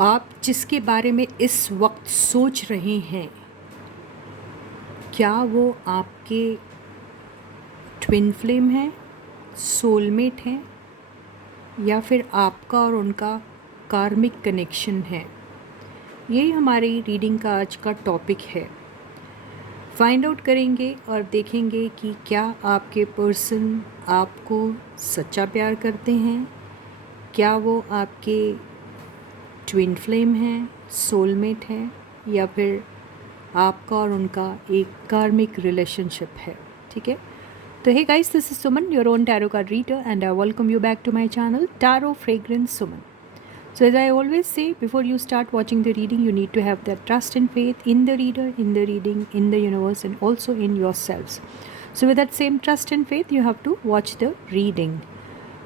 आप जिसके बारे में इस वक्त सोच रहे हैं, क्या वो आपके ट्विन फ्लेम हैं, सोलमेट हैं, या फिर आपका और उनका कार्मिक कनेक्शन है? यही हमारी रीडिंग का आज का टॉपिक है। फाइंड आउट करेंगे और देखेंगे कि क्या आपके पर्सन आपको सच्चा प्यार करते हैं, क्या वो आपके ट्विन फ्लेम हैं, सोलमेट हैं, या फिर आपका और उनका एक कार्मिक रिलेशनशिप है। ठीक है, तो hey guys, this is Suman, your own tarot card reader, and I welcome you back to my channel Tarot Fragrance Suman. So as I always say, before you start watching the reading, you need to have that trust and faith in the reader, in the reading, in the universe, and also in yourselves. So with that same trust and faith, you have to watch the reading.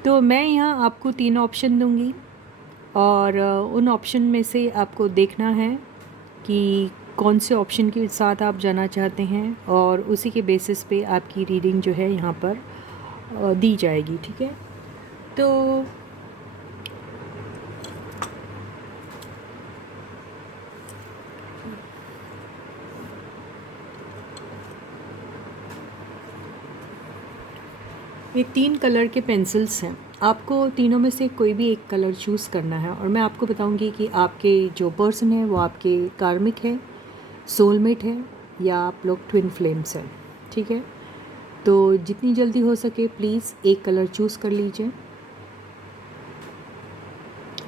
तो मैं यहाँ आपको 3 option दूँगी और उन option में से आपको देखना है कि कौन से ऑप्शन के साथ आप जाना चाहते हैं, और उसी के बेसिस पे आपकी रीडिंग जो है यहाँ पर दी जाएगी। ठीक है, तो ये 3 कलर के पेंसिल्स हैं। आपको तीनों में से कोई भी एक कलर चूज़ करना है, और मैं आपको बताऊंगी कि आपके जो पर्सन है वो आपके कार्मिक है, सोलमेट है, या आप लोग ट्विन फ्लेम्स हैं। ठीक है, तो जितनी जल्दी हो सके प्लीज़ एक कलर चूज़ कर लीजिए।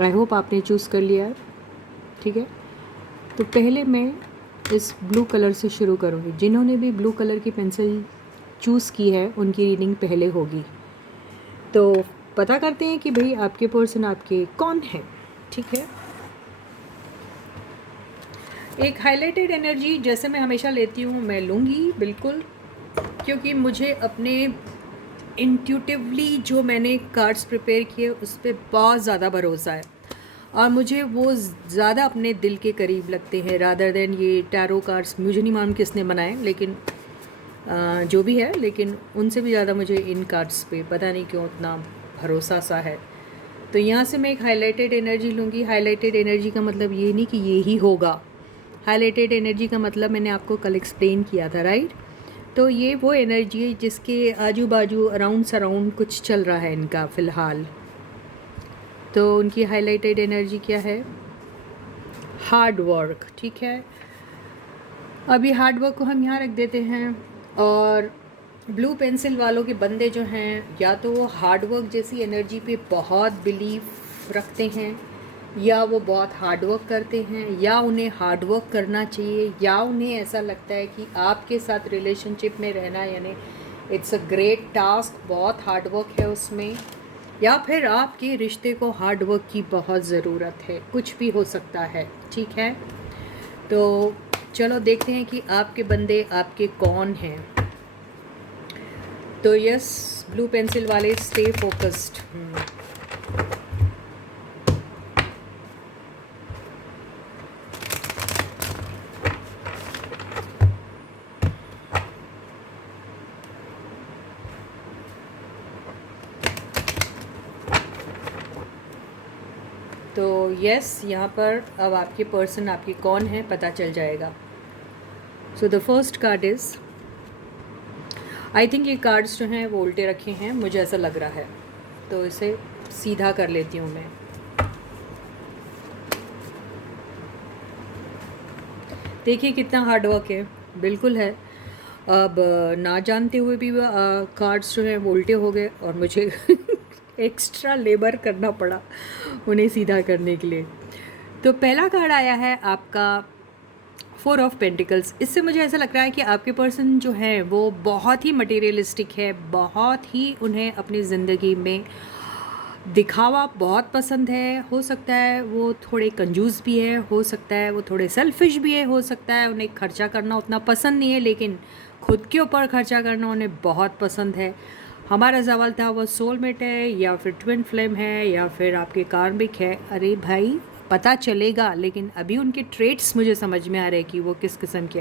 आई होप आपने चूज़ कर लिया है। ठीक है, तो पहले मैं इस ब्लू कलर से शुरू करूँगी। जिन्होंने भी ब्लू कलर की पेंसिल चूज़ की है उनकी रीडिंग पहले होगी। तो पता करते हैं कि भाई आपके पर्सन आपके कौन है। ठीक है, एक हाईलाइटेड एनर्जी जैसे मैं हमेशा लेती हूँ मैं लूँगी बिल्कुल, क्योंकि मुझे अपने इंट्यूटिवली जो मैंने कार्ड्स प्रिपेयर किए उस पर बहुत ज़्यादा भरोसा है, और मुझे वो ज़्यादा अपने दिल के करीब लगते हैं रादर देन ये टैरो कार्ड्स। मुझे नहीं मालूम किसने बनाए, लेकिन जो भी है, लेकिन उनसे भी ज़्यादा मुझे इन कार्ड्स पे पता नहीं क्यों उतना भरोसा सा है। तो यहाँ से मैं एक हाईलाइटेड एनर्जी लूँगी। हाईलाइटेड एनर्जी का मतलब ये नहीं कि ये ही होगा। हाईलाइटेड एनर्जी का मतलब मैंने आपको कल एक्सप्लेन किया था, राइट? तो ये वो एनर्जी है जिसके आजू बाजू अराउंड सराउंड कुछ चल रहा है इनका फ़िलहाल। तो उनकी हाईलाइटेड एनर्जी क्या है? Hard work. ठीक है, अभी हार्ड वर्क को हम यहाँ रख देते हैं। और ब्लू पेंसिल वालों के बंदे जो हैं, या तो वो हार्ड वर्क जैसी एनर्जी पे बहुत बिलीव रखते हैं, या वो बहुत हार्ड वर्क करते हैं, या उन्हें हार्ड वर्क करना चाहिए, या उन्हें ऐसा लगता है कि आपके साथ रिलेशनशिप में रहना यानी इट्स अ ग्रेट टास्क, बहुत हार्ड वर्क है उसमें, या फिर आपके रिश्ते को हार्ड वर्क की बहुत ज़रूरत है। कुछ भी हो सकता है। ठीक है, तो चलो देखते हैं कि आपके बंदे आपके कौन हैं। तो यस, ब्लू पेंसिल वाले स्टे फोकस्ड। तो यस, यहाँ पर अब आपके पर्सन आपके कौन है पता चल जाएगा। So the first card is, I think ये कार्ड्स जो हैं वो उल्टे रखे हैं, मुझे ऐसा लग रहा है, तो इसे सीधा कर लेती हूँ मैं। देखिए कितना हार्ड वर्क है, बिल्कुल है। अब ना जानते हुए भी कार्ड्स जो हैं वो उल्टे हो गए, और मुझे एक्स्ट्रा लेबर करना पड़ा उन्हें सीधा करने के लिए। तो पहला कार्ड आया है आपका 4 ऑफ पेंटिकल्स। इससे मुझे ऐसा लग रहा है कि आपके पर्सन जो है वो बहुत ही मटेरियलिस्टिक है, बहुत ही उन्हें अपनी ज़िंदगी में दिखावा बहुत पसंद है। हो सकता है वो थोड़े कंजूस भी है, हो सकता है वो थोड़े सेल्फिश भी है, हो सकता है उन्हें खर्चा करना उतना पसंद नहीं है, लेकिन खुद के ऊपर खर्चा करना उन्हें बहुत पसंद है। हमारा सवाल था वो सोलमेट है, या फिर ट्विन फ्लेम है, या फिर आपके कार्मिक है। अरे भाई, पता चलेगा, लेकिन अभी उनके ट्रेट्स मुझे समझ में आ रहे हैं कि वो किस किस्म के।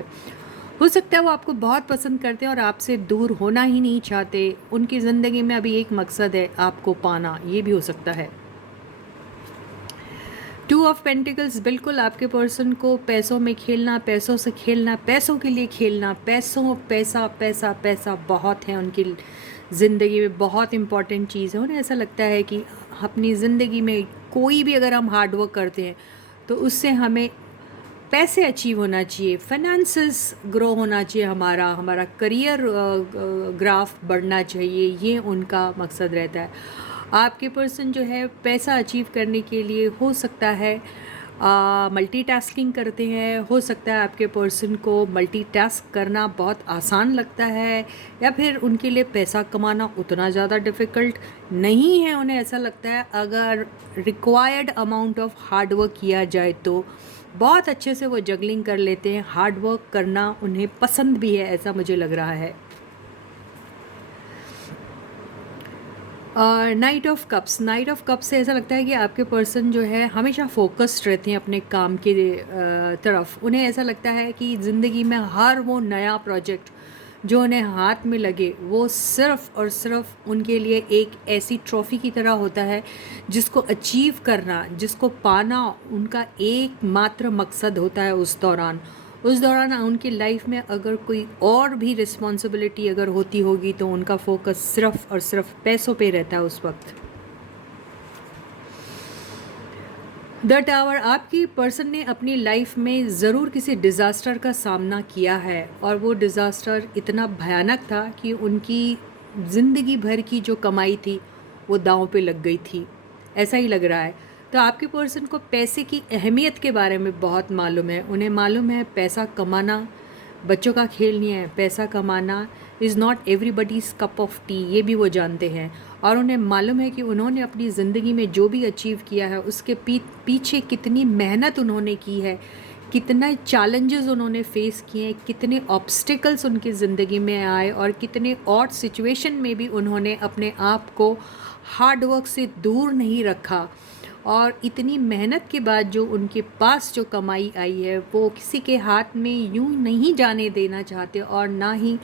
हो सकता है वो आपको बहुत पसंद करते हैं और आपसे दूर होना ही नहीं चाहते। उनकी ज़िंदगी में अभी एक मकसद है, आपको पाना। ये भी हो सकता है। टू ऑफ पेंटिकल्स, बिल्कुल आपके पर्सन को पैसों में खेलना, पैसों से खेलना, पैसों के लिए खेलना, पैसों पैसा पैसा पैसा बहुत है उनकी ज़िंदगी में, बहुत इम्पॉर्टेंट चीज़ है। उन्हें ऐसा लगता है कि अपनी ज़िंदगी में कोई भी अगर हम हार्ड वर्क करते हैं तो उससे हमें पैसे अचीव होना चाहिए, फाइनेंसेस ग्रो होना चाहिए, हमारा करियर ग्राफ बढ़ना चाहिए, ये उनका मकसद रहता है। आपके पर्सन जो है पैसा अचीव करने के लिए हो सकता है मल्टीटास्किंग करते हैं, हो सकता है आपके पर्सन को मल्टीटास्क करना बहुत आसान लगता है, या फिर उनके लिए पैसा कमाना उतना ज़्यादा डिफ़िकल्ट नहीं है। उन्हें ऐसा लगता है अगर required amount of hard work किया जाए तो बहुत अच्छे से वो जगलिंग कर लेते हैं। हार्ड वर्क करना उन्हें पसंद भी है, ऐसा मुझे लग रहा है। Night of cups, night of cups से ऐसा लगता है कि आपके पर्सन जो है हमेशा फोकस्ड रहते हैं अपने काम के तरफ। उन्हें ऐसा लगता है कि ज़िंदगी में हर वो नया प्रोजेक्ट जो उन्हें हाथ में लगे वो सिर्फ़ और सिर्फ उनके लिए एक ऐसी ट्रॉफ़ी की तरह होता है जिसको अचीव करना, जिसको पाना उनका एकमात्र मकसद होता है। उस दौरान उनकी लाइफ में अगर कोई और भी रिस्पॉन्सिबिलिटी अगर होती होगी तो उनका फोकस सिर्फ और सिर्फ पैसों पे रहता है उस वक्त। द टावर, आपकी पर्सन ने अपनी लाइफ में ज़रूर किसी डिज़ास्टर का सामना किया है और वो डिज़ास्टर इतना भयानक था कि उनकी ज़िंदगी भर की जो कमाई थी वो दांव पे लग गई थी, ऐसा ही लग रहा है। तो आपके पर्सन को पैसे की अहमियत के बारे में बहुत मालूम है। उन्हें मालूम है पैसा कमाना बच्चों का खेल नहीं है, पैसा कमाना is not everybody's cup of T, ये भी वो जानते हैं। और उन्हें मालूम है कि उन्होंने अपनी ज़िंदगी में जो भी अचीव किया है उसके पीछे कितनी मेहनत उन्होंने की है, कितना चैलेंजेस उन्होंने फेस किए, कितने ऑब्स्टिकल्स उनकी ज़िंदगी में आए और कितने ऑड सिचुएशन में भी उन्होंने अपने आप को हार्ड वर्क से दूर नहीं रखा। और इतनी मेहनत के बाद जो उनके पास जो कमाई आई है वो किसी के हाथ में यूं नहीं जाने देना चाहते और ना ही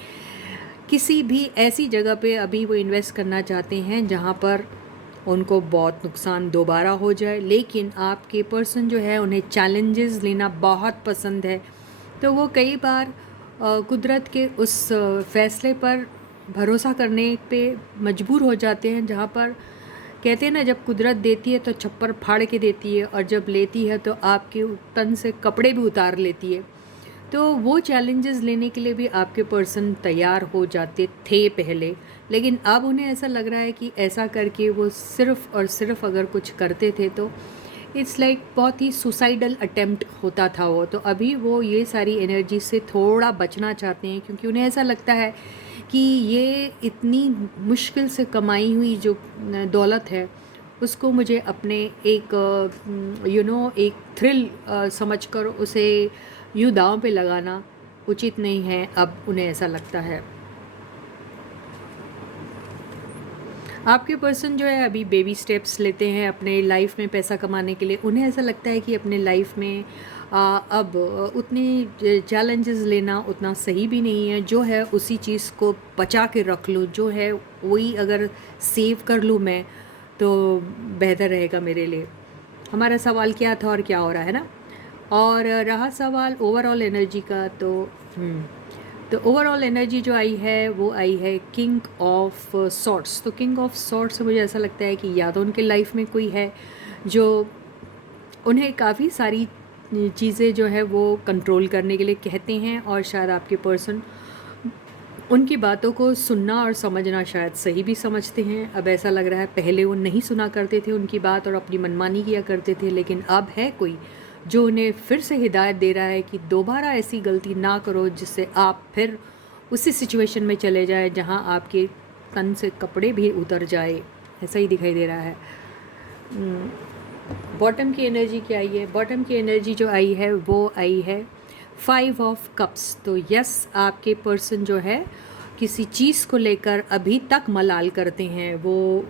किसी भी ऐसी जगह पे अभी वो इन्वेस्ट करना चाहते हैं जहां पर उनको बहुत नुकसान दोबारा हो जाए। लेकिन आपके पर्सन जो है उन्हें चैलेंजेस लेना बहुत पसंद है, तो वो कई बार कुदरत के उस फैसले पर भरोसा करने पे मजबूर हो जाते हैं जहाँ पर कहते हैं ना, जब कुदरत देती है तो छप्पर फाड़ के देती है और जब लेती है तो आपके तन से कपड़े भी उतार लेती है। तो वो चैलेंजेस लेने के लिए भी आपके पर्सन तैयार हो जाते थे पहले, लेकिन अब उन्हें ऐसा लग रहा है कि ऐसा करके वो सिर्फ़ और सिर्फ अगर कुछ करते थे तो इट्स लाइक बहुत ही सुसाइडल अटेम्प्ट होता था वो। तो अभी वो ये सारी एनर्जी से थोड़ा बचना चाहते हैं क्योंकि उन्हें ऐसा लगता है कि ये इतनी मुश्किल से कमाई हुई जो दौलत है उसको मुझे अपने एक एक थ्रिल समझकर उसे यूँ दांव पे लगाना उचित नहीं है, अब उन्हें ऐसा लगता है। आपके पर्सन जो है अभी बेबी स्टेप्स लेते हैं अपने लाइफ में पैसा कमाने के लिए। उन्हें ऐसा लगता है कि अपने लाइफ में अब उतनी चैलेंजेस लेना उतना सही भी नहीं है, जो है उसी चीज़ को बचा के रख लूँ, जो है वही अगर सेव कर लूँ मैं तो बेहतर रहेगा मेरे लिए। हमारा सवाल क्या था और क्या हो रहा है ना। और रहा सवाल ओवरऑल एनर्जी का, तो ओवरऑल एनर्जी जो आई है वो आई है किंग ऑफ सॉर्ट्स। तो किंग ऑफ सॉर्ट्स से मुझे ऐसा लगता है कि या तो उनके लाइफ में कोई है जो उन्हें काफ़ी सारी चीज़ें जो है वो कंट्रोल करने के लिए कहते हैं और शायद आपके पर्सन उनकी बातों को सुनना और समझना शायद सही भी समझते हैं। अब ऐसा लग रहा है पहले वो नहीं सुना करते थे उनकी बात और अपनी मनमानी किया करते थे, लेकिन अब है कोई जो उन्हें फिर से हिदायत दे रहा है कि दोबारा ऐसी गलती ना करो जिससे आप फिर उसी सिचुएशन में चले जाए जहां आपके तन से कपड़े भी उतर जाए। ऐसा ही दिखाई दे रहा है। बॉटम की एनर्जी क्या आई है? बॉटम की एनर्जी जो आई है वो आई है 5 ऑफ कप्स। तो यस, आपके पर्सन जो है किसी चीज़ को लेकर अभी तक मलाल करते हैं। वो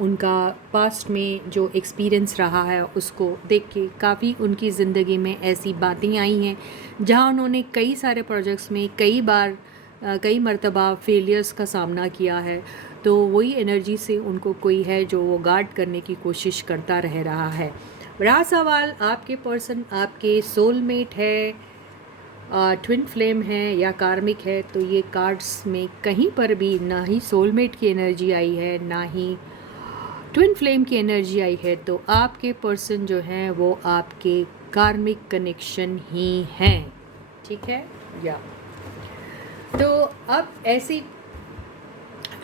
उनका पास्ट में जो एक्सपीरियंस रहा है उसको देख के काफ़ी उनकी ज़िंदगी में ऐसी बातें आई हैं जहां उन्होंने कई सारे प्रोजेक्ट्स में कई मर्तबा फेलियर्स का सामना किया है। तो वही एनर्जी से उनको कोई है जो वो गार्ड करने की कोशिश करता रह रहा है। रहा सवाल आपके पर्सन आपके सोलमेट है, ट्विन फ्लेम है या कार्मिक है, तो ये कार्ड्स में कहीं पर भी ना ही सोलमेट की एनर्जी आई है ना ही ट्विन फ्लेम की एनर्जी आई है। तो आपके पर्सन जो हैं वो आपके कार्मिक कनेक्शन ही हैं, ठीक है। या तो अब ऐसी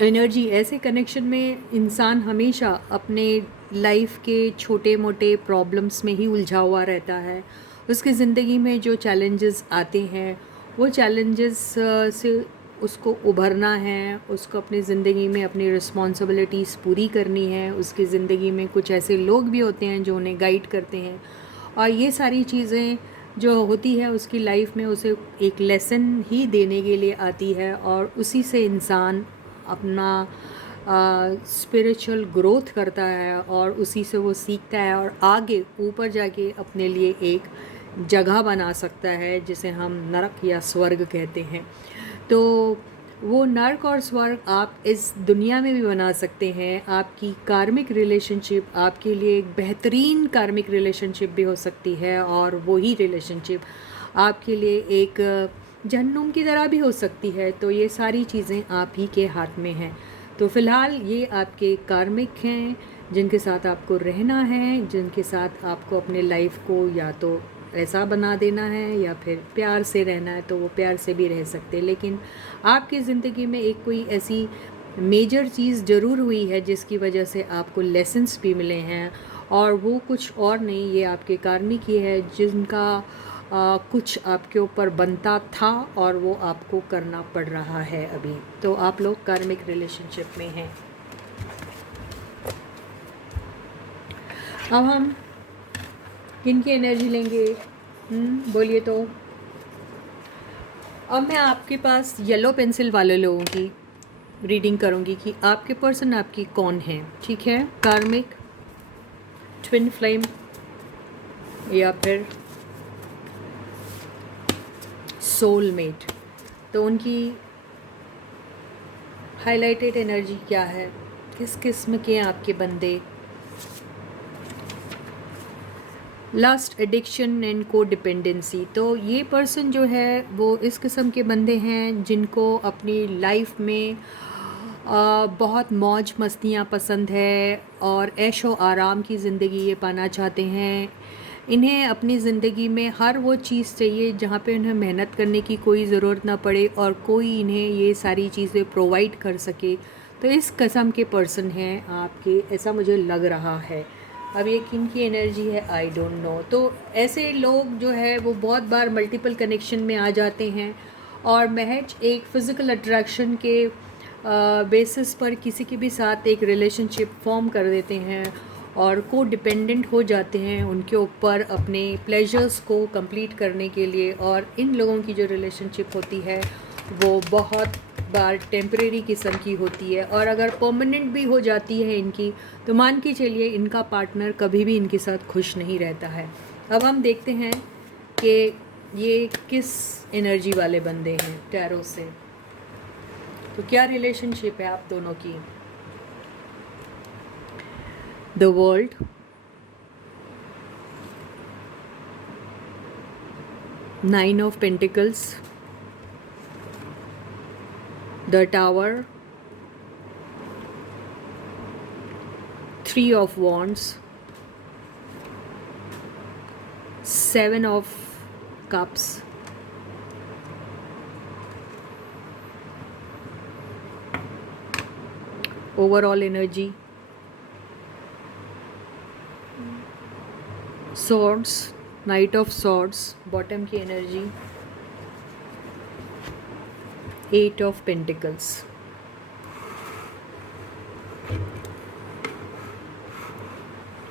एनर्जी, ऐसे कनेक्शन में इंसान हमेशा अपने लाइफ के छोटे मोटे प्रॉब्लम्स में ही उलझा हुआ रहता है। उसकी ज़िंदगी में जो चैलेंजेस आते हैं वो चैलेंजेस से उसको उभरना है, उसको अपनी ज़िंदगी में अपनी रिस्पॉन्सिबिलिटीज़ पूरी करनी है। उसकी ज़िंदगी में कुछ ऐसे लोग भी होते हैं जो उन्हें गाइड करते हैं, और ये सारी चीज़ें जो होती है उसकी लाइफ में उसे एक लेसन ही देने के लिए आती है, और उसी से इंसान अपना स्पिरिचुअल ग्रोथ करता है और उसी से वो सीखता है और आगे ऊपर जाके अपने लिए एक जगह बना सकता है जिसे हम नरक या स्वर्ग कहते हैं। तो वो नर्क और स्वर्ग आप इस दुनिया में भी बना सकते हैं। आपकी कार्मिक रिलेशनशिप आपके लिए एक बेहतरीन कार्मिक रिलेशनशिप भी हो सकती है, और वही रिलेशनशिप आपके लिए एक जहन्नुम की तरह भी हो सकती है। तो ये सारी चीज़ें आप ही के हाथ में हैं। तो फ़िलहाल ये आपके कार्मिक हैं जिनके साथ आपको रहना है, जिनके साथ आपको अपने लाइफ को या तो ऐसा बना देना है या फिर प्यार से रहना है, तो वो प्यार से भी रह सकते हैं। लेकिन आपकी ज़िंदगी में एक कोई ऐसी मेजर चीज़ ज़रूर हुई है जिसकी वजह से आपको लेसन्स भी मिले हैं, और वो कुछ और नहीं, ये आपके कार्मिक ही है जिनका कुछ आपके ऊपर बनता था और वो आपको करना पड़ रहा है अभी। तो आप लोग कार्मिक रिलेशनशिप में हैं। अब हम किनकी एनर्जी लेंगे, बोलिए। तो अब मैं आपके पास येलो पेंसिल वाले लोगों की रीडिंग करूंगी कि आपके पर्सन आपकी कौन है, ठीक है। कार्मिक, ट्विन फ्लेम या फिर सोलमेट। तो उनकी हाइलाइटेड एनर्जी क्या है, किस किस्म के आपके बंदे। लास्ट, एडिक्शन एंड को डिपेंडेंसी। तो ये पर्सन जो है वो इस किस्म के बंदे हैं जिनको अपनी लाइफ में बहुत मौज मस्तियाँ पसंद है और ऐशो आराम की ज़िंदगी ये पाना चाहते हैं। इन्हें अपनी ज़िंदगी में हर वो चीज़ चाहिए जहाँ पे उन्हें मेहनत करने की कोई ज़रूरत ना पड़े और कोई इन्हें ये सारी चीज़ें प्रोवाइड कर सके। तो इस किस्म के पर्सन हैं आपके, ऐसा मुझे लग रहा है। अब ये किन की एनर्जी है आई डोंट नो। तो ऐसे लोग जो है वो बहुत बार मल्टीपल कनेक्शन में आ जाते हैं और महज एक फ़िज़िकल अट्रैक्शन के बेसिस पर किसी के भी साथ एक रिलेशनशिप फॉर्म कर देते हैं और को डिपेंडेंट हो जाते हैं उनके ऊपर अपने प्लेजर्स को कंप्लीट करने के लिए। और इन लोगों की जो रिलेशनशिप होती है वो बहुत बार टेम्परेरी किस्म की होती है, और अगर परमानेंट भी हो जाती है इनकी, तो मान के चलिए इनका पार्टनर कभी भी इनके साथ खुश नहीं रहता है। अब हम देखते हैं कि ये किस एनर्जी वाले बंदे हैं टैरो से। तो क्या रिलेशनशिप है आप दोनों की। The world, nine of pentacles, the tower, three of wands, seven of cups, overall energy, swords, night of swords, bottom की एनर्जी, एट ऑफ पेंटिकल्स।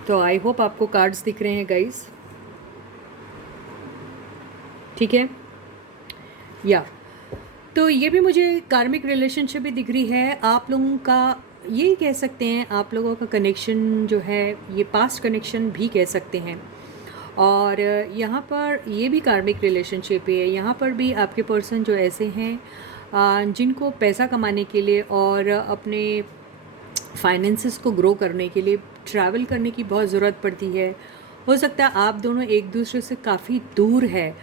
तो आई होप आपको कार्ड्स दिख रहे हैं गाइस, ठीक है। या तो ये भी मुझे कार्मिक रिलेशनशिप भी दिख रही है आप लोगों का। ये कह सकते हैं आप लोगों का कनेक्शन जो है ये पास्ट कनेक्शन भी कह सकते हैं। और यहाँ पर ये भी कार्मिक रिलेशनशिप है। यहाँ पर भी आपके पर्सन जो ऐसे हैं जिनको पैसा कमाने के लिए और अपने फाइनेंसेस को ग्रो करने के लिए ट्रैवल करने की बहुत ज़रूरत पड़ती है, हो सकता है आप दोनों एक दूसरे से काफ़ी दूर है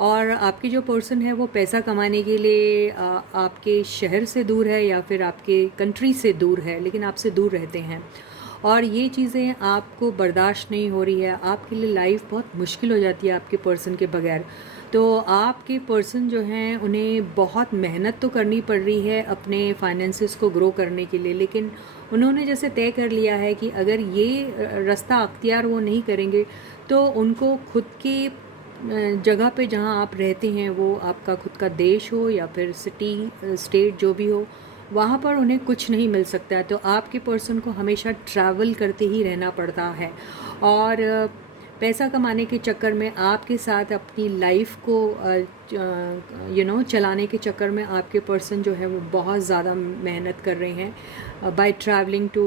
और आपकी जो पर्सन है वो पैसा कमाने के लिए आपके शहर से दूर है या फिर आपके कंट्री से दूर है, लेकिन आपसे दूर रहते हैं और ये चीज़ें आपको बर्दाश्त नहीं हो रही है। आपके लिए लाइफ बहुत मुश्किल हो जाती है आपके पर्सन के बगैर। तो आपके पर्सन जो हैं उन्हें बहुत मेहनत तो करनी पड़ रही है अपने फाइनेंसिस को ग्रो करने के लिए, लेकिन उन्होंने जैसे तय कर लिया है कि अगर ये रास्ता अख्तियार वो नहीं करेंगे तो उनको खुद की जगह पे जहाँ आप रहते हैं, वो आपका खुद का देश हो या फिर सिटी स्टेट जो भी हो, वहाँ पर उन्हें कुछ नहीं मिल सकता है। तो आपके पर्सन को हमेशा ट्रैवल करते ही रहना पड़ता है और पैसा कमाने के चक्कर में आपके साथ अपनी लाइफ को चलाने के चक्कर में आपके पर्सन जो है वो बहुत ज़्यादा मेहनत कर रहे हैं by travelling to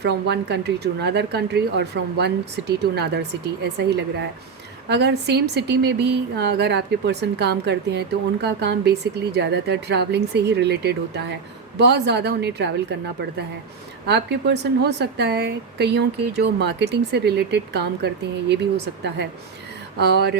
from one country to another country और from one city to another city, ऐसा ही लग रहा है। अगर सेम सिटी में भी अगर आपके पर्सन काम करते हैं तो उनका काम बेसिकली ज़्यादातर ट्रैवलिंग से ही रिलेटेड होता है, बहुत ज़्यादा उन्हें ट्रैवल करना पड़ता है। आपके पर्सन हो सकता है कईयों के जो मार्केटिंग से रिलेटेड काम करते हैं, ये भी हो सकता है और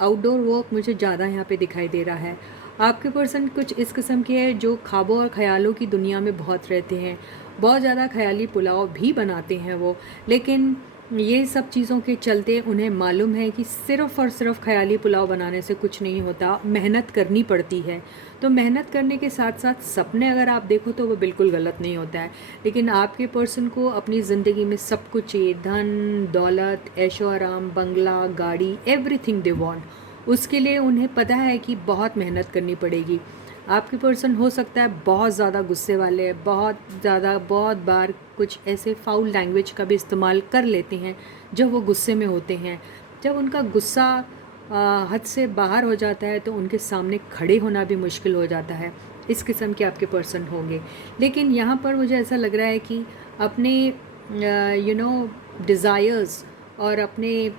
आउटडोर वर्क मुझे ज़्यादा यहाँ पे दिखाई दे रहा है। आपके पर्सन कुछ इस किस्म के हैं जो ख्वाबों और ख्यालों की दुनिया में बहुत रहते हैं, बहुत ज़्यादा ख्याली पुलाव भी बनाते हैं वो, लेकिन ये सब चीज़ों के चलते उन्हें मालूम है कि सिर्फ़ और सिर्फ ख्याली पुलाव बनाने से कुछ नहीं होता, मेहनत करनी पड़ती है। तो मेहनत करने के साथ साथ सपने अगर आप देखो तो वो बिल्कुल गलत नहीं होता है, लेकिन आपके पर्सन को अपनी ज़िंदगी में सब कुछ चाहिए, धन दौलत, ऐशो आराम, बंगला, गाड़ी, एवरीथिंग दे वांट। उसके लिए उन्हें पता है कि बहुत मेहनत करनी पड़ेगी। आपके पर्सन हो सकता है बहुत ज़्यादा गुस्से वाले हैं, बहुत बार कुछ ऐसे फाउल लैंग्वेज का भी इस्तेमाल कर लेते हैं जब वो गुस्से में होते हैं। जब उनका गुस्सा हद से बाहर हो जाता है तो उनके सामने खड़े होना भी मुश्किल हो जाता है। इस किस्म के आपके पर्सन होंगे, लेकिन यहाँ पर मुझे ऐसा लग रहा है कि अपने डिज़ायर्स और अपने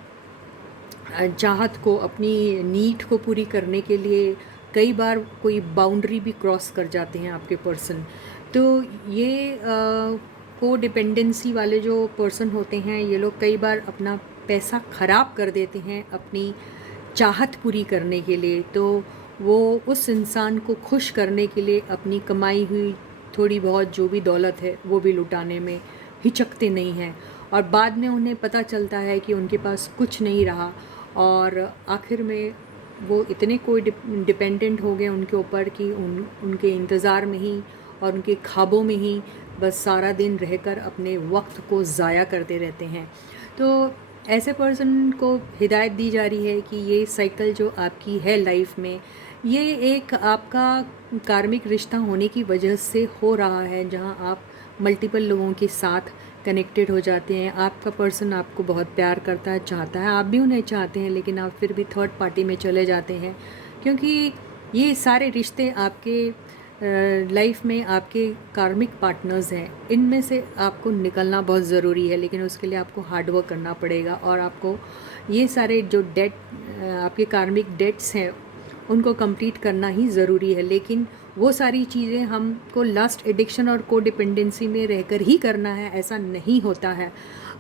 चाहत को, अपनी नीड को पूरी करने के लिए कई बार कोई बाउंड्री भी क्रॉस कर जाते हैं आपके पर्सन। तो ये को डिपेंडेंसी वाले जो पर्सन होते हैं, ये लोग कई बार अपना पैसा ख़राब कर देते हैं अपनी चाहत पूरी करने के लिए। तो वो उस इंसान को खुश करने के लिए अपनी कमाई हुई थोड़ी बहुत जो भी दौलत है वो भी लुटाने में हिचकते नहीं हैं और बाद में उन्हें पता चलता है कि उनके पास कुछ नहीं रहा और आखिर में वो इतने कोई डिपेंडेंट हो गए उनके ऊपर कि उनके इंतज़ार में ही और उनके ख्वाबों में ही बस सारा दिन रहकर अपने वक्त को ज़ाया करते रहते हैं। तो ऐसे पर्सन को हिदायत दी जा रही है कि ये साइकिल जो आपकी है लाइफ में, ये एक आपका कार्मिक रिश्ता होने की वजह से हो रहा है, जहाँ आप मल्टीपल लोगों के साथ कनेक्टेड हो जाते हैं। आपका पर्सन आपको बहुत प्यार करता है, चाहता है, आप भी उन्हें चाहते हैं, लेकिन आप फिर भी थर्ड पार्टी में चले जाते हैं क्योंकि ये सारे रिश्ते आपके लाइफ में आपके कार्मिक पार्टनर्स हैं। इनमें से आपको निकलना बहुत ज़रूरी है, लेकिन उसके लिए आपको हार्ड वर्क करना पड़ेगा और आपको ये सारे जो डेट आपके कार्मिक डेट्स हैं उनको कंप्लीट करना ही ज़रूरी है। लेकिन वो सारी चीज़ें हमको लस्ट एडिक्शन और कोडिपेंडेंसी में रहकर ही करना है, ऐसा नहीं होता है।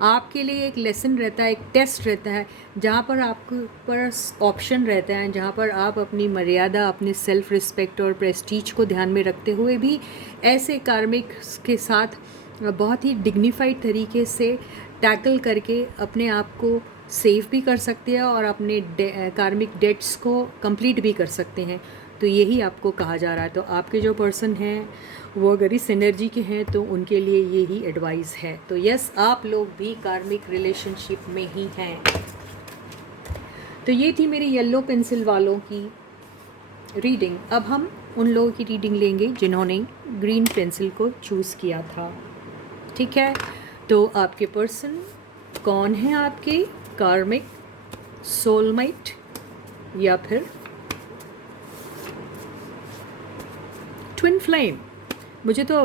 आपके लिए एक लेसन रहता है, एक टेस्ट रहता है, जहाँ पर आपके पास ऑप्शन रहता है, जहाँ पर आप अपनी मर्यादा, अपनी सेल्फ रिस्पेक्ट और प्रेस्टीज को ध्यान में रखते हुए भी ऐसे कार्मिक के साथ बहुत ही डिग्निफाइड तरीके से टैकल करके अपने आप को सेव भी कर सकते हैं और अपने कार्मिक डेट्स को कंप्लीट भी कर सकते हैं। तो यही आपको कहा जा रहा है। तो आपके जो पर्सन हैं वो अगर इस एनर्जी के हैं तो उनके लिए यही एडवाइस है। तो यस, आप लोग भी कार्मिक रिलेशनशिप में ही हैं। तो ये थी मेरी येलो पेंसिल वालों की रीडिंग। अब हम उन लोगों की रीडिंग लेंगे जिन्होंने ग्रीन पेंसिल को चूज़ किया था। ठीक है, तो आपके पर्सन कौन है? आपके कार्मिक, सोलमेट या फिर ट्विन फ्लेम? मुझे तो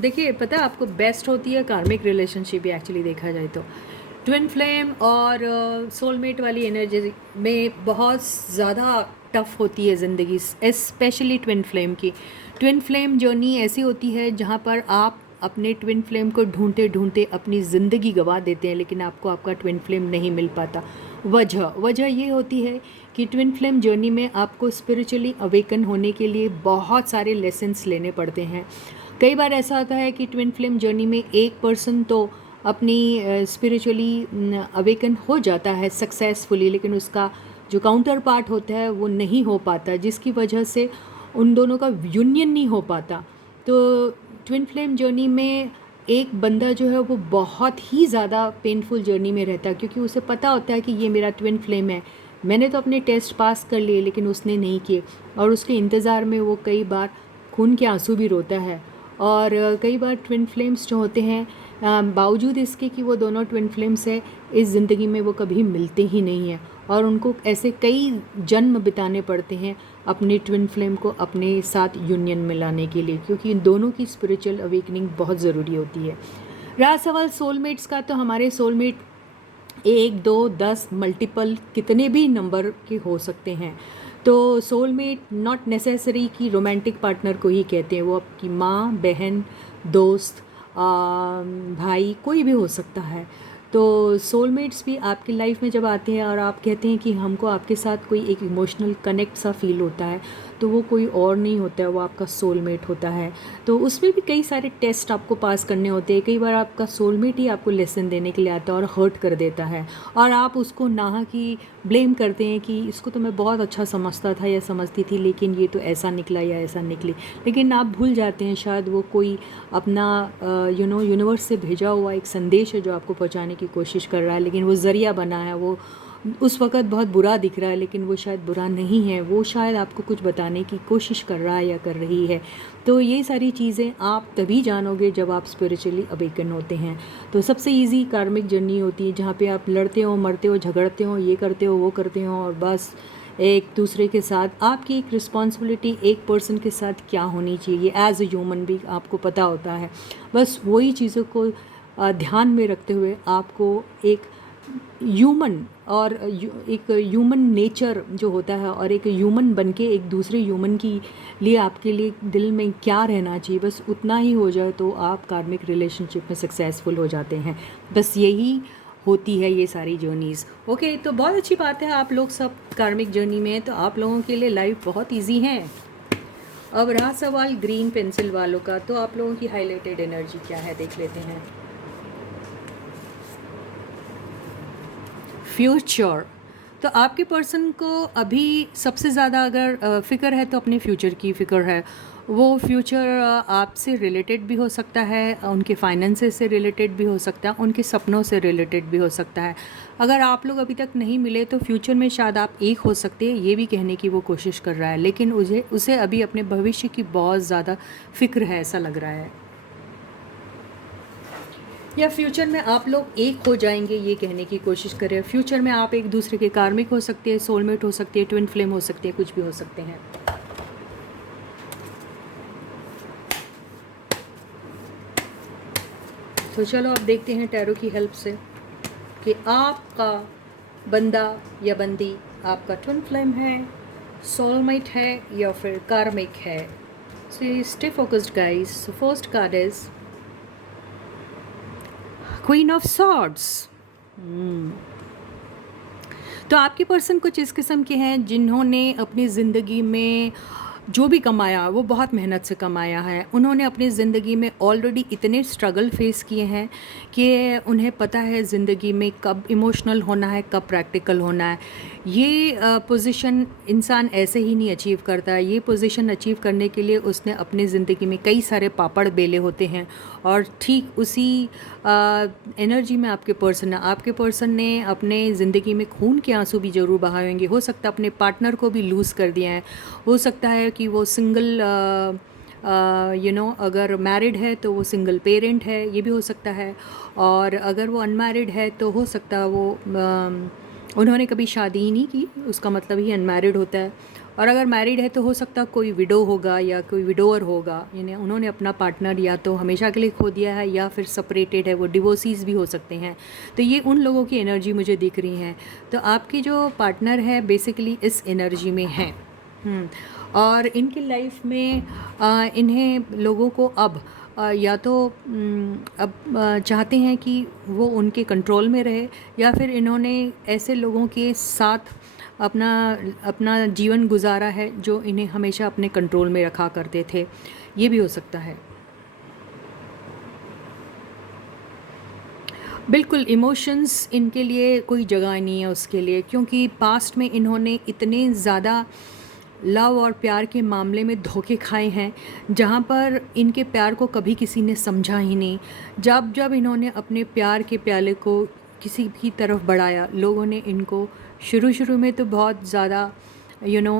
देखिए पता है आपको बेस्ट होती है कार्मिक रिलेशनशिप भी एक्चुअली देखा जाए तो। ट्विन फ्लेम और सोलमेट वाली एनर्जी में बहुत ज़्यादा टफ होती है ज़िंदगी, स्पेशली ट्विन फ्लेम की। ट्विन फ्लेम जर्नी ऐसी होती है जहाँ पर आप अपने ट्विन फ्लेम को ढूंढते ढूंढते अपनी ज़िंदगी गंवा देते हैं, लेकिन आपको आपका ट्विन फ्लेम नहीं मिल पाता। वजह ये होती है कि ट्विन फ्लेम जर्नी में आपको स्पिरिचुअली अवेकन होने के लिए बहुत सारे लेसन्स लेने पड़ते हैं। कई बार ऐसा होता है कि ट्विन फ्लेम जर्नी में एक पर्सन तो अपनी स्पिरिचुअली अवेकन हो जाता है सक्सेसफुली, लेकिन उसका जो काउंटर पार्ट होता है वो नहीं हो पाता, जिसकी वजह से उन दोनों का यूनियन नहीं हो पाता। तो ट्विन फ्लेम जर्नी में एक बंदा जो है वो बहुत ही ज़्यादा पेनफुल जर्नी में रहता है, क्योंकि उसे पता होता है कि ये मेरा ट्विन फ्लेम है, मैंने तो अपने टेस्ट पास कर लिए लेकिन उसने नहीं किए, और उसके इंतज़ार में वो कई बार खून के आंसू भी रोता है। और कई बार ट्विन फ्लेम्स जो होते हैं, बावजूद इसके कि वो दोनों ट्विन फ्लेम्स है, इस ज़िंदगी में वो कभी मिलते ही नहीं हैं, और उनको ऐसे कई जन्म बिताने पड़ते हैं अपने ट्विन फ्लेम को अपने साथ यूनियन में लाने के लिए, क्योंकि इन दोनों की स्पिरिचुअल अवेकनिंग बहुत ज़रूरी होती है। रहा सवाल सोलमेट्स का, तो हमारे सोलमेट 1, 2, 10 मल्टीपल कितने भी नंबर के हो सकते हैं। तो सोलमेट नॉट नेसेसरी कि रोमांटिक पार्टनर को ही कहते हैं, वो आपकी माँ, बहन, दोस्त, भाई, कोई भी हो सकता है। तो सोलमेट्स भी आपकी लाइफ में जब आते हैं और आप कहते हैं कि हमको आपके साथ कोई एक इमोशनल कनेक्ट सा फील होता है, तो वो कोई और नहीं होता है, वो आपका सोलमेट होता है। तो उसमें भी कई सारे टेस्ट आपको पास करने होते हैं। कई बार आपका सोलमेट ही आपको लेसन देने के लिए आता है और हर्ट कर देता है, और आप उसको नाह की ब्लेम करते हैं कि इसको तो मैं बहुत अच्छा समझता था या समझती थी, लेकिन ये तो ऐसा निकला या ऐसा निकली। लेकिन आप भूल जाते हैं शायद वो कोई अपना यूनिवर्स से भेजा हुआ एक संदेश है जो आपको पहुंचाने की कोशिश कर रहा है, लेकिन वो ज़रिया बना है। वो उस वक़्त बहुत बुरा दिख रहा है, लेकिन वो शायद बुरा नहीं है, वो शायद आपको कुछ बताने की कोशिश कर रहा है या कर रही है। तो ये सारी चीज़ें आप तभी जानोगे जब आप स्पिरिचुअली अवेकन होते हैं। तो सबसे ईजी कार्मिक जर्नी होती है, जहाँ पे आप लड़ते हो, मरते हो, झगड़ते हो, ये करते हो, वो करते हो, और बस एक दूसरे के साथ आपकी एक रिस्पॉन्सिबिलिटी एक पर्सन के साथ क्या होनी चाहिए एज ए ह्यूमन बीइंग आपको पता होता है। बस वही चीज़ों को ध्यान में रखते हुए आपको एक ह्यूमन और एक ह्यूमन नेचर जो होता है, और एक ह्यूमन बनके एक दूसरे ह्यूमन की लिए आपके लिए दिल में क्या रहना चाहिए, बस उतना ही हो जाए तो आप कार्मिक रिलेशनशिप में सक्सेसफुल हो जाते हैं। बस यही होती है ये सारी जर्नीज़। ओके, तो बहुत अच्छी बात है, आप लोग सब कार्मिक जर्नी में हैं, तो आप लोगों के लिए लाइफ बहुत ईजी है। अब रहा सवाल ग्रीन पेंसिल वालों का, तो आप लोगों की हाईलाइटेड एनर्जी क्या है देख लेते हैं। फ्यूचर, तो आपके पर्सन को अभी सबसे ज़्यादा अगर फ़िक्र है तो अपने फ्यूचर की फ़िक्र है। वो फ्यूचर आपसे रिलेटेड भी हो सकता है, उनके फाइनेंसेस से रिलेटेड भी हो सकता है, उनके सपनों से रिलेटेड भी हो सकता है। अगर आप लोग अभी तक नहीं मिले तो फ्यूचर में शायद आप एक हो सकते हैं, ये भी कहने की वो कोशिश कर रहा है, लेकिन उसे अभी अपने भविष्य की बहुत ज़्यादा फ़िक्र है, ऐसा लग रहा है। या फ्यूचर में आप लोग एक हो जाएंगे, ये कहने की कोशिश करें। फ्यूचर में आप एक दूसरे के कार्मिक हो सकते हैं, सोलमेट हो सकते हैं, ट्विन फ्लेम हो सकते हैं, कुछ भी हो सकते हैं। तो चलो अब देखते हैं टैरो की हेल्प से कि आपका बंदा या बंदी आपका ट्विन फ्लेम है, सोलमेट है, या फिर कार्मिक है। So stay focused guys. So first card is queen of swords. तो आपके पर्सन कुछ इस किस्म के हैं जिन्होंने अपनी ज़िंदगी में जो भी कमाया वो बहुत मेहनत से कमाया है। उन्होंने अपनी ज़िंदगी में ऑलरेडी इतने स्ट्रगल फेस किए हैं कि उन्हें पता है ज़िंदगी में कब इमोशनल होना है, कब प्रैक्टिकल होना है। ये पोजीशन इंसान ऐसे ही नहीं अचीव करता है। ये पोजीशन अचीव करने के लिए उसने अपनी ज़िंदगी में कई सारे पापड़ बेले होते हैं, और ठीक उसी एनर्जी में आपके पर्सन है। आपके पर्सन ने अपने ज़िंदगी में खून के आंसू भी ज़रूर बहाए होंगे। हो सकता है अपने पार्टनर को भी लूज़ कर दिया है, हो सकता है कि वो सिंगल अगर मैरिड है तो वो सिंगल पेरेंट है, ये भी हो सकता है। और अगर वो अनमैरिड है तो हो सकता है वो उन्होंने कभी शादी ही नहीं की, उसका मतलब ही अनमैरिड होता है। और अगर मैरिड है तो हो सकता है कोई विडो होगा या कोई विडोअर होगा, यानी उन्होंने अपना पार्टनर या तो हमेशा के लिए खो दिया है या फिर सेपरेटेड है, वो डिवोर्सीज भी हो सकते हैं। तो ये उन लोगों की एनर्जी मुझे दिख रही है। तो आपकी जो पार्टनर है बेसिकली इस एनर्जी में है। और इनकी लाइफ में इन्हें लोगों को अब या तो अब चाहते हैं कि वो उनके कंट्रोल में रहे, या फिर इन्होंने ऐसे लोगों के साथ अपना अपना जीवन गुजारा है जो इन्हें हमेशा अपने कंट्रोल में रखा करते थे। ये भी हो सकता है। बिल्कुल, इमोशंस इनके लिए कोई जगह नहीं है उसके लिए, क्योंकि पास्ट में इन्होंने इतने ज़्यादा लव और प्यार के मामले में धोखे खाए हैं, जहाँ पर इनके प्यार को कभी किसी ने समझा ही नहीं। जब जब इन्होंने अपने प्यार के प्याले को किसी की तरफ बढ़ाया, लोगों ने इनको शुरू शुरू में तो बहुत ज़्यादा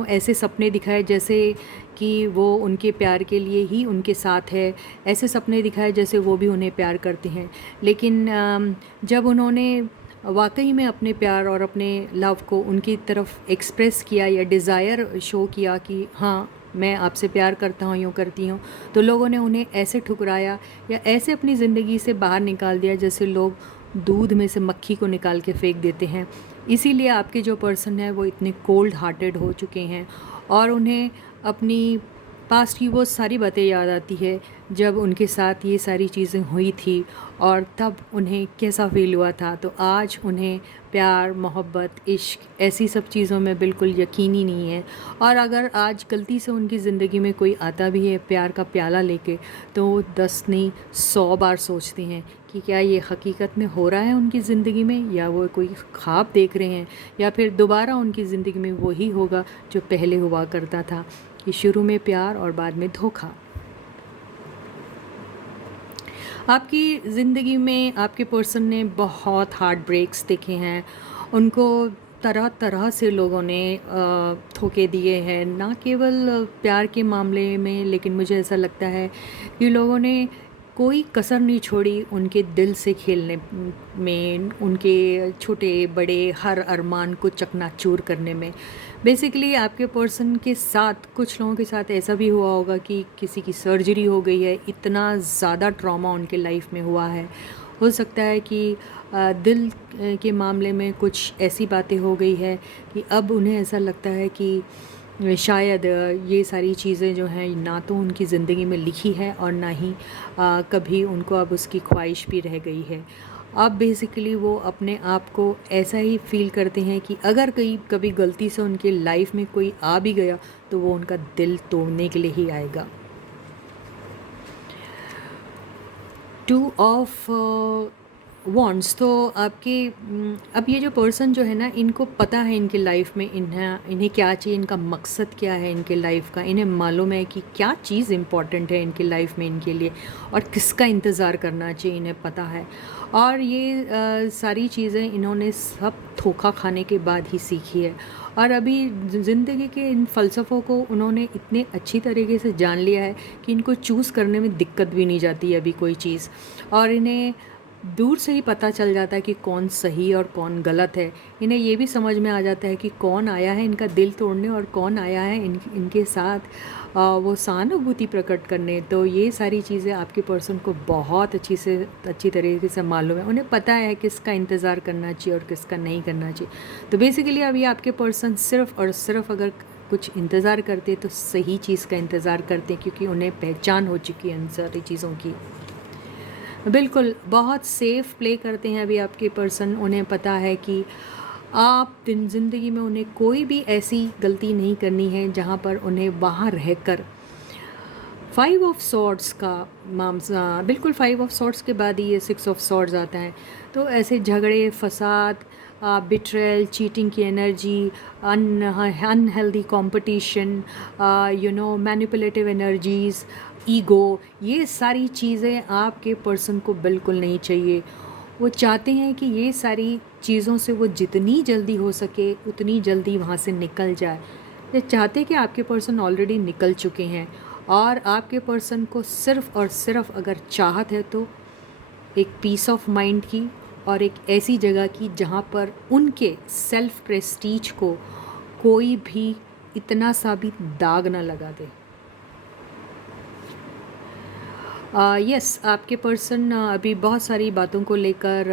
ऐसे सपने दिखाए जैसे कि वो उनके प्यार के लिए ही उनके साथ है, ऐसे सपने दिखाए जैसे वो भी उन्हें प्यार करते हैं। लेकिन जब उन्होंने वाकई में अपने प्यार और अपने लव को उनकी तरफ एक्सप्रेस किया या डिज़ायर शो किया कि हाँ, मैं आपसे प्यार करता हूँ, यूँ करती हूँ, तो लोगों ने उन्हें ऐसे ठुकराया या ऐसे अपनी ज़िंदगी से बाहर निकाल दिया जैसे लोग दूध में से मक्खी को निकाल के फेंक देते हैं। इसीलिए आपके जो पर्सन है वो इतने कोल्ड हार्टेड हो चुके हैं, और उन्हें अपनी पास्ट की वो सारी बातें याद आती है जब उनके साथ ये सारी चीज़ें हुई थी और तब उन्हें कैसा फ़ील हुआ था। तो आज उन्हें प्यार, मोहब्बत, इश्क ऐसी सब चीज़ों में बिल्कुल यकीन ही नहीं है। और अगर आज गलती से उनकी ज़िंदगी में कोई आता भी है प्यार का प्याला लेके, तो वो 10 नहीं 100 बार सोचते हैं कि क्या ये हकीकत में हो रहा है उनकी ज़िंदगी में, या वो कोई ख्वाब देख रहे हैं, या फिर दोबारा उनकी ज़िंदगी में वही होगा जो पहले हुआ करता था, कि शुरू में प्यार और बाद में धोखा। आपकी ज़िंदगी में आपके पर्सन ने बहुत हार्ट ब्रेक्स देखे हैं, उनको तरह तरह से लोगों ने धोखे दिए हैं, ना केवल प्यार के मामले में, लेकिन मुझे ऐसा लगता है कि लोगों ने कोई कसर नहीं छोड़ी उनके दिल से खेलने में, उनके छोटे बड़े हर अरमान को चकनाचूर करने में। बेसिकली आपके पर्सन के साथ, कुछ लोगों के साथ ऐसा भी हुआ होगा कि किसी की सर्जरी हो गई है, इतना ज़्यादा ट्रॉमा उनके लाइफ में हुआ है। हो सकता है कि दिल के मामले में कुछ ऐसी बातें हो गई है कि अब उन्हें ऐसा लगता है कि शायद ये सारी चीज़ें जो हैं ना तो उनकी ज़िंदगी में लिखी है और ना ही कभी उनको अब उसकी ख्वाहिश भी रह गई है। अब बेसिकली वो अपने आप को ऐसा ही फ़ील करते हैं कि अगर कभी गलती से उनके लाइफ में कोई आ भी गया तो वो उनका दिल तोड़ने के लिए ही आएगा। 2 ऑफ वॉन्ट्स, तो आपके अब ये जो पर्सन जो है ना, इनको पता है इनके लाइफ में इन्हें क्या चाहिए, इनका मकसद क्या है इनके लाइफ का, इन्हें मालूम है कि क्या चीज़ इम्पॉर्टेंट है इनके लाइफ में इनके लिए, और किसका इंतज़ार करना चाहिए इन्हें पता है। और ये सारी चीज़ें इन्होंने सब धोखा खाने के बाद ही सीखी है, और अभी ज़िंदगी के इन फ़लसफ़ों को उन्होंने इतने अच्छी तरीके से जान लिया है कि इनको चूज़ करने में दिक्कत भी नहीं जाती है अभी कोई चीज़, और इन्हें दूर से ही पता चल जाता है कि कौन सही और कौन गलत है। इन्हें ये भी समझ में आ जाता है कि कौन आया है इनका दिल तोड़ने और कौन आया है इनके साथ वो सहानुभूति प्रकट करने। तो ये सारी चीज़ें आपके पर्सन को बहुत अच्छी तरीके से मालूम है, उन्हें पता है किसका इंतज़ार करना चाहिए और किसका नहीं करना चाहिए। तो बेसिकली अभी आपके पर्सन सिर्फ़ और सिर्फ अगर कुछ इंतज़ार करते तो सही चीज़ का इंतज़ार करते, क्योंकि उन्हें पहचान हो चुकी है इन सारी चीज़ों की। बिल्कुल, बहुत सेफ़ प्ले करते हैं अभी आपके पर्सन। उन्हें पता है कि आप ज़िंदगी में उन्हें कोई भी ऐसी गलती नहीं करनी है जहाँ पर उन्हें वहाँ रहकर 5 ऑफ सॉर्ड्स का मामला, बिल्कुल 5 ऑफ सॉर्ड्स के बाद ही ये 6 ऑफ सॉर्ड्स आता है। तो ऐसे झगड़े, फसाद, बिट्रेयल, चीटिंग की energy, unhealthy competition, manipulative energies, ego, ये सारी चीज़ें आपके पर्सन को बिल्कुल नहीं चाहिए। वो चाहते हैं कि ये सारी चीज़ों से वो जितनी जल्दी हो सके उतनी जल्दी वहाँ से निकल जाए। ये चाहते कि आपके पर्सन ऑलरेडी निकल चुके हैं, और आपके पर्सन को सिर्फ़ और सिर्फ अगर चाहत है तो एक पीस ऑफ माइंड की, और एक ऐसी जगह की जहाँ पर उनके सेल्फ प्रेस्टीज को कोई भी इतना सा भी दाग ना लगा दे। यस, आपके पर्सन अभी बहुत सारी बातों को लेकर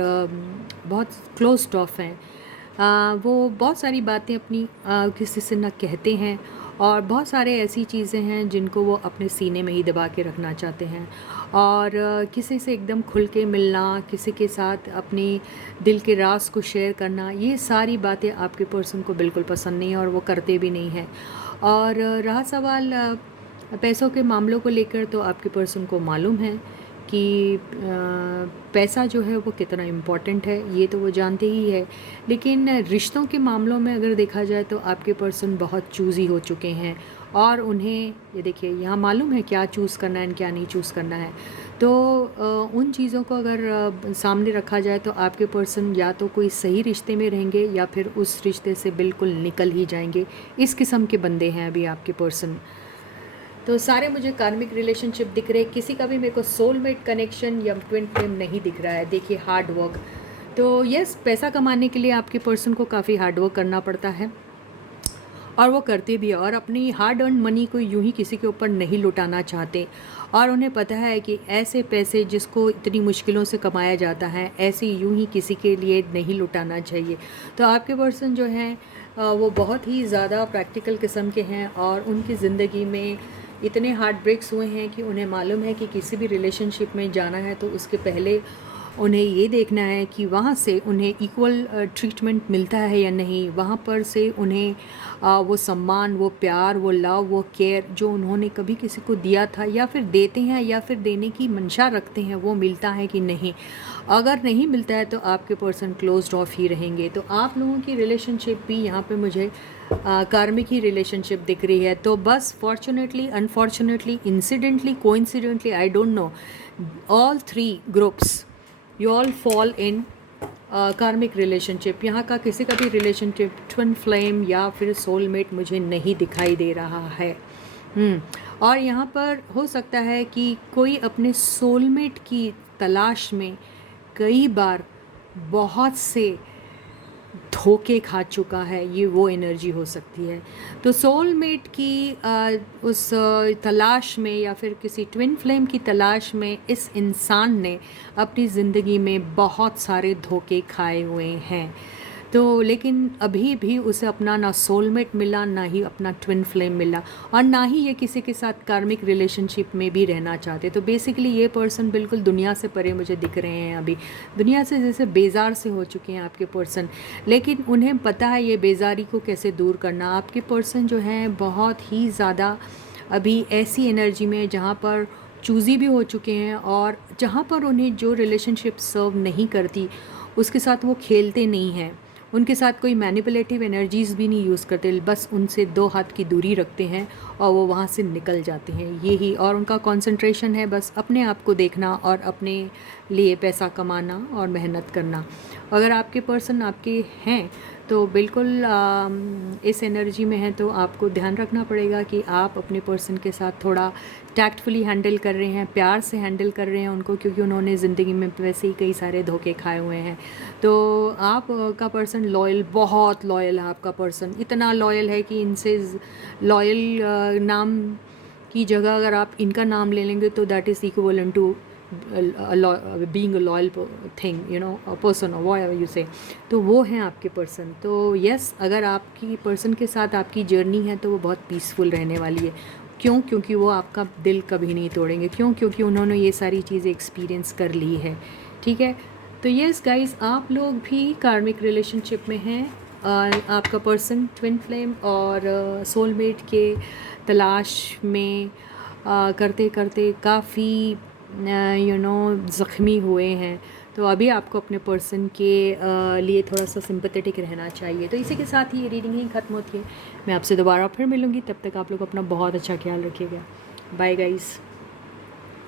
बहुत क्लोज्ड ऑफ हैं। वो बहुत सारी बातें अपनी किसी से ना कहते हैं, और बहुत सारे ऐसी चीज़ें हैं जिनको वो अपने सीने में ही दबा के रखना चाहते हैं। और किसी से एकदम खुल के मिलना, किसी के साथ अपनी दिल के राज को शेयर करना, ये सारी बातें आपके पर्सन को बिल्कुल पसंद नहीं है और वो करते भी नहीं हैं। और रहा सवाल पैसों के मामलों को लेकर, तो आपके पर्सन को मालूम है कि पैसा जो है वो कितना इम्पॉर्टेंट है, ये तो वो जानते ही है। लेकिन रिश्तों के मामलों में अगर देखा जाए तो आपके पर्सन बहुत चूज़ी हो चुके हैं और उन्हें ये देखिए यहाँ मालूम है क्या चूज़ करना है क्या नहीं चूज़ करना है। तो उन चीज़ों को अगर सामने रखा जाए तो आपके पर्सन या तो कोई सही रिश्ते में रहेंगे या फिर उस रिश्ते से बिल्कुल निकल ही जाएंगे। इस किस्म के बंदे हैं अभी आपके पर्सन। तो सारे मुझे कार्मिक रिलेशनशिप दिख रहे, किसी का भी मेरे को सोलमेट कनेक्शन या ट्विन फ्लेम नहीं दिख रहा है। देखिए हार्ड वर्क, तो यस पैसा कमाने के लिए आपके पर्सन को काफ़ी हार्ड वर्क करना पड़ता है और वो करते भी है और अपनी हार्ड अर्न मनी को यूं ही किसी के ऊपर नहीं लुटाना चाहते। और उन्हें पता है कि ऐसे पैसे जिसको इतनी मुश्किलों से कमाया जाता है ऐसे यूं ही किसी के लिए नहीं लुटाना चाहिए। तो आपके पर्सन जो हैं वो बहुत ही ज़्यादा प्रैक्टिकल किस्म के हैं और उनकी ज़िंदगी में इतने हार्ट ब्रेक्स हुए हैं कि उन्हें मालूम है कि किसी भी रिलेशनशिप में जाना है तो उसके पहले उन्हें ये देखना है कि वहाँ से उन्हें इक्वल ट्रीटमेंट मिलता है या नहीं, वहाँ पर से उन्हें वो सम्मान, वो प्यार, वो लव, वो केयर जो उन्होंने कभी किसी को दिया था या फिर देते हैं या फिर देने की मंशा रखते हैं वो मिलता है कि नहीं। अगर नहीं मिलता है तो आपके पर्सन क्लोज्ड ऑफ ही रहेंगे। तो आप लोगों की रिलेशनशिप भी यहाँ पे मुझे कार्मिक ही रिलेशनशिप दिख रही है। तो बस fortunately, unfortunately, incidentally, coincidentally, I don't know, all 3 groups you all fall in कार्मिक रिलेशनशिप। यहाँ का किसी का भी रिलेशनशिप ट्विन फ्लेम या फिर सोलमेट मुझे नहीं दिखाई दे रहा है। और यहाँ पर हो सकता है कि कोई अपने सोलमेट की तलाश में कई बार बहुत से धोखे खा चुका है, ये वो एनर्जी हो सकती है। तो सोलमेट की उस तलाश में या फिर किसी ट्विन फ्लेम की तलाश में इस इंसान ने अपनी ज़िंदगी में बहुत सारे धोखे खाए हुए हैं। तो लेकिन अभी भी उसे अपना ना सोलमेट मिला, ना ही अपना ट्विन फ्लेम मिला और ना ही ये किसी के साथ कार्मिक रिलेशनशिप में भी रहना चाहते। तो बेसिकली ये पर्सन बिल्कुल दुनिया से परे मुझे दिख रहे हैं, अभी दुनिया से जैसे बेजार से हो चुके हैं आपके पर्सन। लेकिन उन्हें पता है ये बेजारी को कैसे दूर करना। आपके पर्सन जो हैं बहुत ही ज़्यादा अभी ऐसी एनर्जी में जहाँ पर चूज़ी भी हो चुके हैं और जहाँ पर उन्हें जो रिलेशनशिप सर्व नहीं करती उसके साथ वो खेलते नहीं हैं, उनके साथ कोई मैनिपुलेटिव एनर्जीज़ भी नहीं यूज़ करते, बस उनसे 2 हाथ की दूरी रखते हैं और वो वहाँ से निकल जाते हैं। यही और उनका कंसंट्रेशन है बस अपने आप को देखना और अपने लिए पैसा कमाना और मेहनत करना। अगर आपके पर्सन आपके हैं तो बिल्कुल इस एनर्जी में है तो आपको ध्यान रखना पड़ेगा कि आप अपने पर्सन के साथ थोड़ा टैक्टफुली हैंडल कर रहे हैं, प्यार से हैंडल कर रहे हैं उनको, क्योंकि उन्होंने ज़िंदगी में वैसे ही कई सारे धोखे खाए हुए हैं। तो आप का पर्सन लॉयल, बहुत लॉयल है आपका पर्सन, इतना लॉयल है कि इनसे लॉयल नाम की जगह अगर आप इनका नाम ले लेंगे तो that is equal to being a loyal thing, you know, a person or whatever you say। तो वो हैं आपके पर्सन। तो यस, अगर आपकी पर्सन के साथ आपकी जर्नी है तो वो बहुत पीसफुल रहने वाली है। क्यों? क्योंकि वो आपका दिल कभी नहीं तोड़ेंगे। क्यों? क्योंकि उन्होंने ये सारी चीज़ें एक्सपीरियंस कर ली है। ठीक है, तो यस गाइस, आप लोग भी कार्मिक रिलेशनशिप में हैं। आपका पर्सन ट्विन फ्लेम और सोलमेट के तलाश में करते करते काफ़ी ज़ख्मी हुए हैं। तो अभी आपको अपने पर्सन के लिए थोड़ा सा सिंपैथेटिक रहना चाहिए। तो इसी के साथ ही ये रीडिंग ही ख़त्म होती है। मैं आपसे दोबारा फिर मिलूँगी, तब तक आप लोग अपना बहुत अच्छा ख्याल रखिएगा। Bye guys.